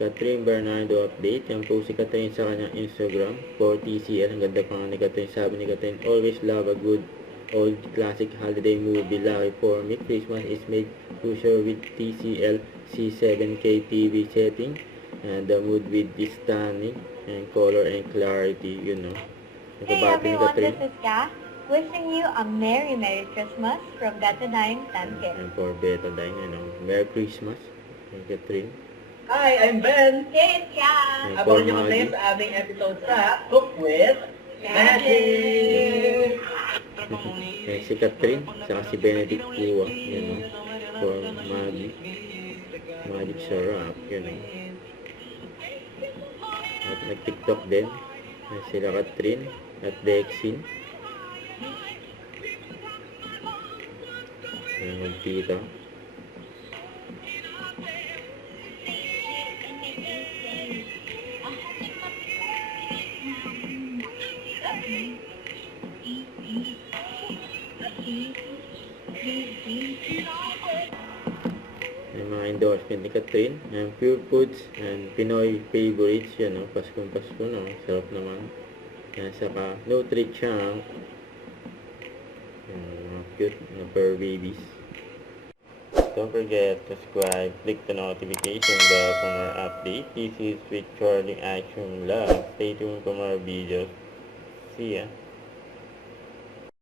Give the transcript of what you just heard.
Catherine Bernardo update. Yan po si Catherine sa kanyang Instagram for TCL. Ang ganda pa nga ni Catherine. Sabi ni Catherine, always love a good old classic holiday movie. Lucky for me, Christmas is made closer with TCL C7K TV setting. And the mood with this stunning and color and clarity, you know. Hey everyone, this is Ka. Wishing you a Merry Christmas from Betadine Sunkin. And for Betadine, you know. Merry Christmas, Catherine. Hi, I'm Ben. Hey, it's Ka. And Abangan nyo kami sa aming episode sa Cook with Magic. And si Catherine, saka si Benedict Kuwa, you know. For Magic. Magic Sarap, you know. At nag-TikTok din. Sila Catherine at Dexin. Ayan, magtita. May mga endorsement ni Catherine. And Pure Foods and Pinoy favorites. Yan, no? Paskong Pasko, no? Sarap naman. Yan, saka Nutri-Chunk. Mga cute na fur babies. Don't forget to subscribe, click the notification bell for more updates. This is with Charlie Action Love. Stay tuned for more videos. See ya.